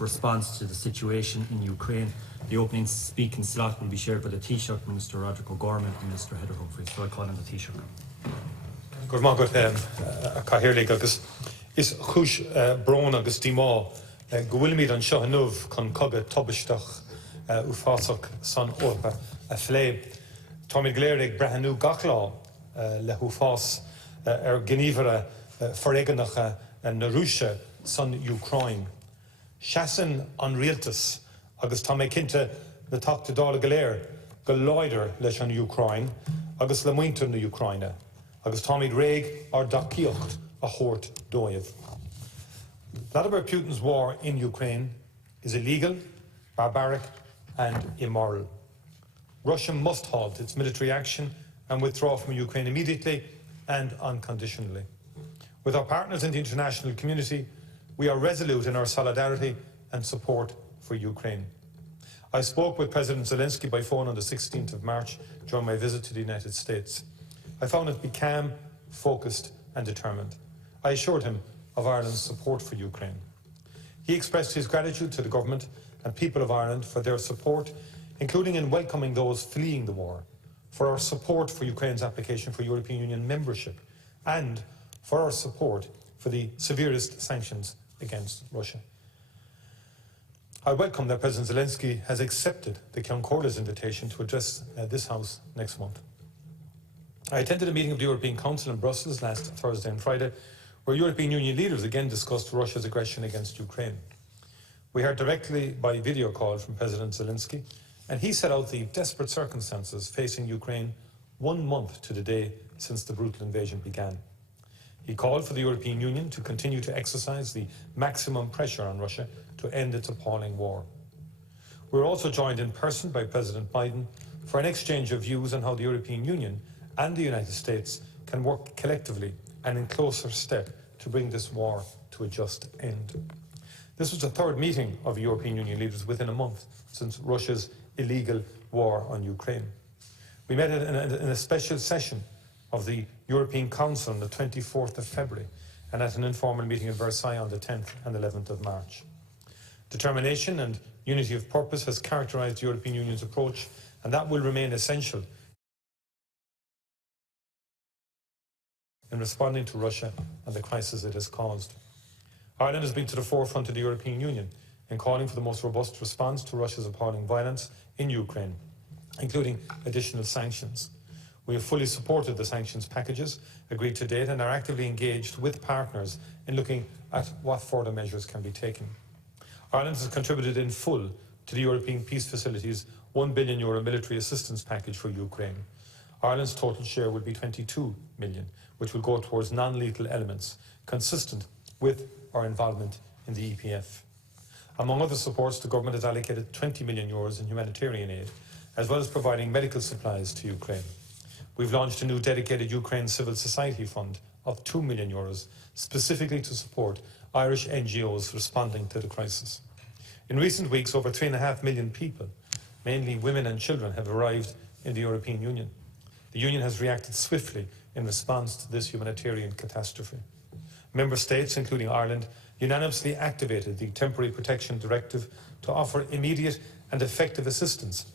robust response to the situation in Ukraine. The opening speaking slot will be shared by the Taoiseach, Minister Roderick O'Gorman and Minister Heather Humphreys. So I call on the Taoiseach. Good morning, Cahirirlig agus is chúis brón agus dímá go bhfuil míad an seo nuamh chun cogadh tobasteach u fásach san orpa a phléib. Tá míid gléirigh breithnú gach lá le ú fás gníomhara foréiganacha na Rúise san Ukraine. Seasan an rialtas agus tá méid cinnte na tachta dála go léir go láidir leis an Ukraine agus le muintir na Ukraine. Agus tá míid réig ar daciacht a chóirt dóibh. Vladimir Putin's war in Ukraine is illegal, barbaric and immoral. Russia must halt its military action and withdraw from Ukraine immediately and unconditionally. With our partners in the international community, we are resolute in our solidarity and support for Ukraine. I spoke with President Zelensky by phone on the 16th of March during my visit to the United States. I found him to be calm, focused and determined. I assured him of Ireland's support for Ukraine. He expressed his gratitude to the government and people of Ireland for their support, including in welcoming those fleeing the war, for our support for Ukraine's application for European Union membership, and for our support for the severest sanctions against Russia. I welcome that President Zelensky has accepted the Concorda's invitation to address this House next month. I attended a meeting of the European Council in Brussels last Thursday and Friday, where European Union leaders again discussed Russia's aggression against Ukraine. We heard directly by video call from President Zelensky, and he set out the desperate circumstances facing Ukraine 1 month to the day since the brutal invasion began. He called for the European Union to continue to exercise the maximum pressure on Russia to end its appalling war. We were also joined in person by President Biden for an exchange of views on how the European Union and the United States can work collectively and in closer step to bring this war to a just end. This was the third meeting of European Union leaders within a month since Russia's illegal war on Ukraine. We met in a special session of the European Council on the 24th of February and at an informal meeting in Versailles on the 10th and 11th of March. Determination and unity of purpose has characterised the European Union's approach, and that will remain essential in responding to Russia and the crisis it has caused. Ireland has been to the forefront of the European Union in calling for the most robust response to Russia's appalling violence in Ukraine, including additional sanctions. We have fully supported the sanctions packages agreed to date and are actively engaged with partners in looking at what further measures can be taken. Ireland has contributed in full to the European Peace Facility's €1 billion military assistance package for Ukraine. Ireland's total share will be €22 million, which will go towards non-lethal elements, consistent with our involvement in the EPF. Among other supports, the government has allocated €20 million in humanitarian aid, as well as providing medical supplies to Ukraine. We've launched a new dedicated Ukraine Civil Society Fund of €2 million, specifically to support Irish NGOs responding to the crisis. In recent weeks, over 3.5 million people, mainly women and children, have arrived in the European Union. The Union has reacted swiftly in response to this humanitarian catastrophe. Member States, including Ireland, unanimously activated the Temporary Protection Directive to offer immediate and effective assistance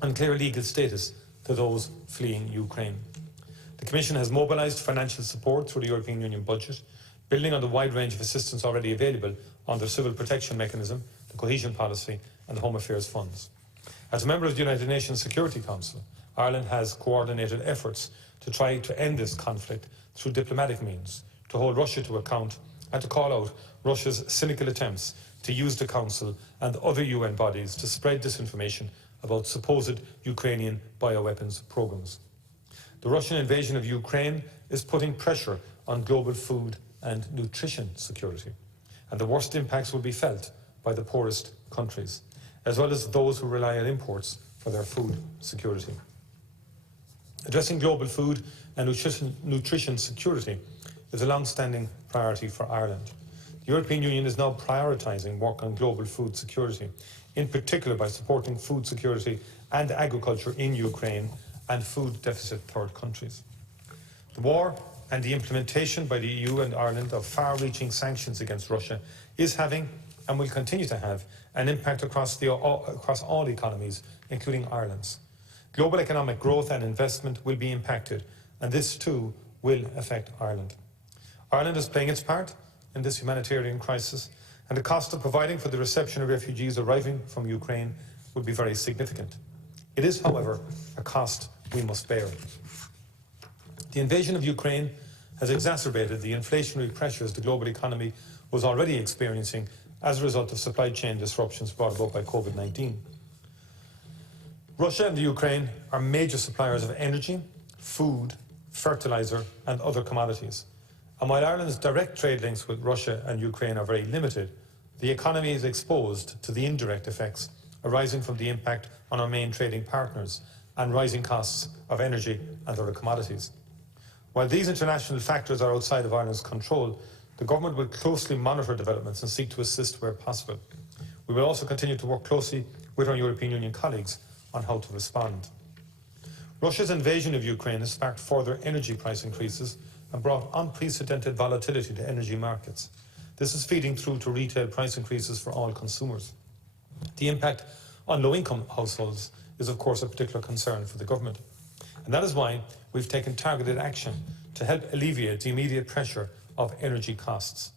and clear legal status to those fleeing Ukraine. The Commission has mobilised financial support through the European Union budget, building on the wide range of assistance already available under the Civil Protection Mechanism, the Cohesion Policy and the Home Affairs Funds. As a member of the United Nations Security Council, Ireland has coordinated efforts to try to end this conflict through diplomatic means, to hold Russia to account and to call out Russia's cynical attempts to use the Council and other UN bodies to spread disinformation about supposed Ukrainian bioweapons programs. The Russian invasion of Ukraine is putting pressure on global food and nutrition security, and the worst impacts will be felt by the poorest countries, as well as those who rely on imports for their food security. Addressing global food and nutrition security is a long-standing priority for Ireland. The European Union is now prioritising work on global food security, in particular by supporting food security and agriculture in Ukraine and food deficit third countries. The war and the implementation by the EU and Ireland of far-reaching sanctions against Russia is having and will continue to have an impact across all economies, including Ireland's. Global economic growth and investment will be impacted, and this too will affect Ireland. Ireland is playing its part in this humanitarian crisis, and the cost of providing for the reception of refugees arriving from Ukraine would be very significant. It is, however, a cost we must bear. The invasion of Ukraine has exacerbated the inflationary pressures the global economy was already experiencing as a result of supply chain disruptions brought about by COVID-19. Russia and the Ukraine are major suppliers of energy, food, fertiliser and other commodities. And while Ireland's direct trade links with Russia and Ukraine are very limited, the economy is exposed to the indirect effects arising from the impact on our main trading partners and rising costs of energy and other commodities. While these international factors are outside of Ireland's control, the government will closely monitor developments and seek to assist where possible. We will also continue to work closely with our European Union colleagues on how to respond. Russia's invasion of Ukraine has sparked further energy price increases and brought unprecedented volatility to energy markets. This is feeding through to retail price increases for all consumers. The impact on low-income households is, of course, a particular concern for the government. And that is why we've taken targeted action to help alleviate the immediate pressure of energy costs.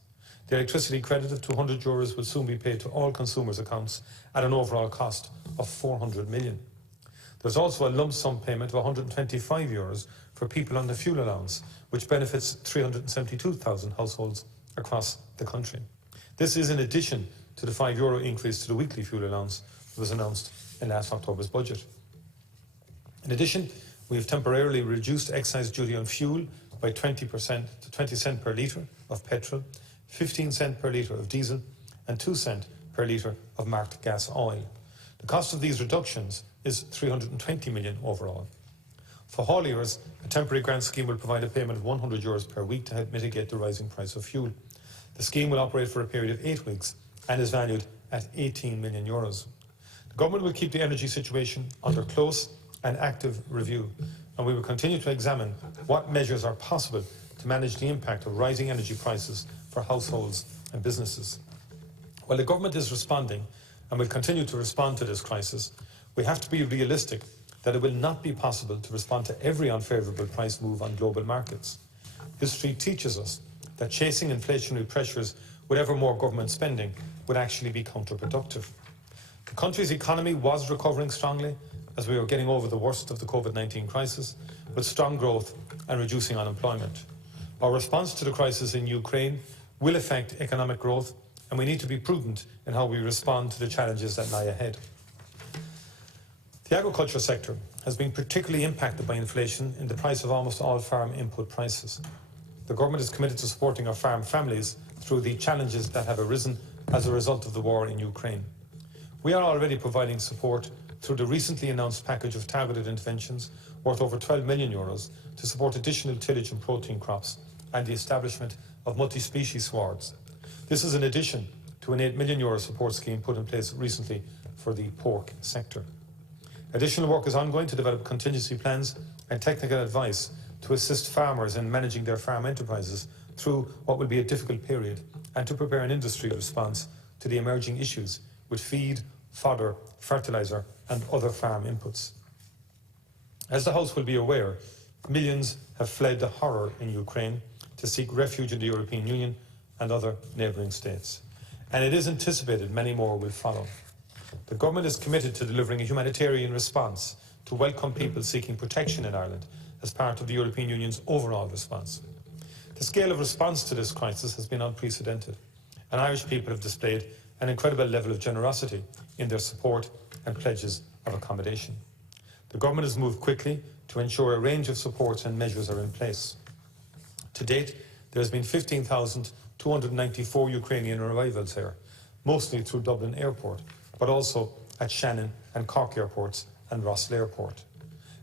The electricity credit of €200 will soon be paid to all consumers' accounts at an overall cost of €400 million. There's also a lump sum payment of €125 for people on the fuel allowance, which benefits 372,000 households across the country. This is in addition to the €5 increase to the weekly fuel allowance that was announced in last October's budget. In addition, we have temporarily reduced excise duty on fuel by 20% to 20 cents per litre of petrol, 15 cents per litre of diesel and 2 cents per litre of marked gas oil. The cost of these reductions is €320 million overall. For hauliers, a temporary grant scheme will provide a payment of €100 per week to help mitigate the rising price of fuel. The scheme will operate for a period of 8 weeks and is valued at €18 million. The government will keep the energy situation under close and active review, and we will continue to examine what measures are possible to manage the impact of rising energy prices for households and businesses. While the government is responding and will continue to respond to this crisis, we have to be realistic that it will not be possible to respond to every unfavourable price move on global markets. History teaches us that chasing inflationary pressures with ever more government spending would actually be counterproductive. The country's economy was recovering strongly as we were getting over the worst of the COVID-19 crisis, with strong growth and reducing unemployment. Our response to the crisis in Ukraine will affect economic growth, and we need to be prudent in how we respond to the challenges that lie ahead. The agriculture sector has been particularly impacted by inflation in the price of almost all farm input prices. The government is committed to supporting our farm families through the challenges that have arisen as a result of the war in Ukraine. We are already providing support through the recently announced package of targeted interventions worth over €12 million to support additional tillage and protein crops and the establishment of multi-species swards. This is in addition to an €8 million support scheme put in place recently for the pork sector. Additional work is ongoing to develop contingency plans and technical advice to assist farmers in managing their farm enterprises through what will be a difficult period, and to prepare an industry response to the emerging issues with feed, fodder, fertiliser and other farm inputs. As the House will be aware, millions have fled the horror in Ukraine to seek refuge in the European Union and other neighbouring states, and it is anticipated many more will follow. The government is committed to delivering a humanitarian response to welcome people seeking protection in Ireland as part of the European Union's overall response. The scale of response to this crisis has been unprecedented, and Irish people have displayed an incredible level of generosity in their support and pledges of accommodation. The government has moved quickly to ensure a range of supports and measures are in place. To date, there has been 15,294 Ukrainian arrivals here, mostly through Dublin Airport, but also at Shannon and Cork airports and Rossall Airport.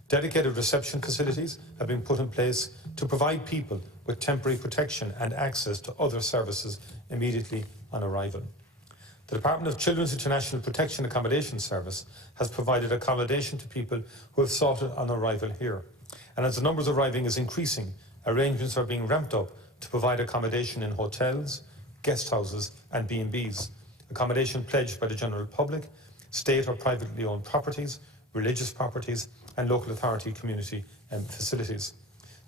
Dedicated reception facilities have been put in place to provide people with temporary protection and access to other services immediately on arrival. The Department of Children's International Protection Accommodation Service has provided accommodation to people who have sought it on arrival here. And as the numbers arriving is increasing, arrangements are being ramped up to provide accommodation in hotels, guest houses and B&Bs, accommodation pledged by the general public, state or privately owned properties, religious properties and local authority community facilities.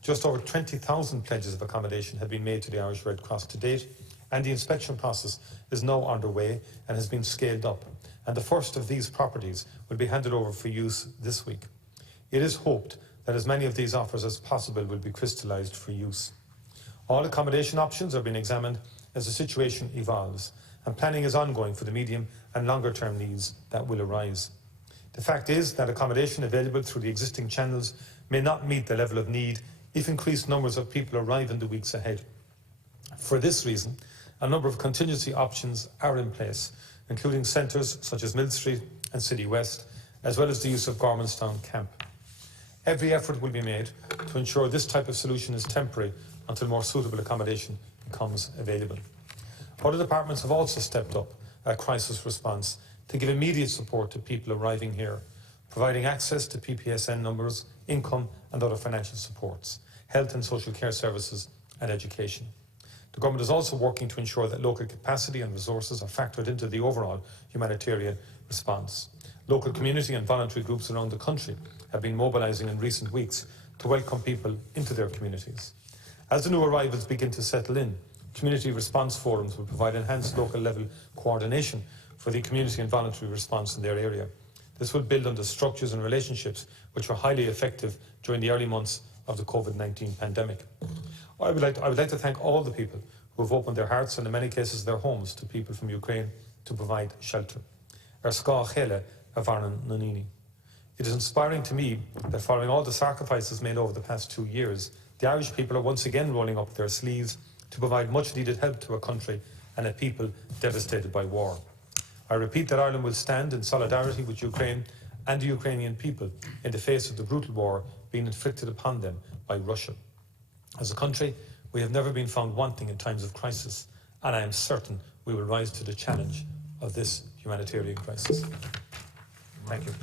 Just over 20,000 pledges of accommodation have been made to the Irish Red Cross to date, and the inspection process is now underway and has been scaled up, and the first of these properties will be handed over for use this week. It is hoped that as many of these offers as possible will be crystallised for use. All accommodation options are being examined as the situation evolves, and planning is ongoing for the medium and longer term needs that will arise. The fact is that accommodation available through the existing channels may not meet the level of need if increased numbers of people arrive in the weeks ahead. For this reason, a number of contingency options are in place, including centres such as Mill Street and City West, as well as the use of Gormanstown Camp. Every effort will be made to ensure this type of solution is temporary until more suitable accommodation becomes available. Other departments have also stepped up crisis response to give immediate support to people arriving here, providing access to PPSN numbers, income and other financial supports, health and social care services and education. The government is also working to ensure that local capacity and resources are factored into the overall humanitarian response. Local community and voluntary groups around the country have been mobilising in recent weeks to welcome people into their communities. As the new arrivals begin to settle in, community response forums will provide enhanced local level coordination for the community and voluntary response in their area. This will build on the structures and relationships which were highly effective during the early months of the COVID-19 pandemic. I would like to thank all the people who have opened their hearts and in many cases their homes to people from Ukraine to provide shelter. It is inspiring to me that following all the sacrifices made over the past 2 years, the Irish people are once again rolling up their sleeves to provide much needed help to a country and a people devastated by war. I repeat that Ireland will stand in solidarity with Ukraine and the Ukrainian people in the face of the brutal war being inflicted upon them by Russia. As a country, we have never been found wanting in times of crisis, and I am certain we will rise to the challenge of this humanitarian crisis. Thank you.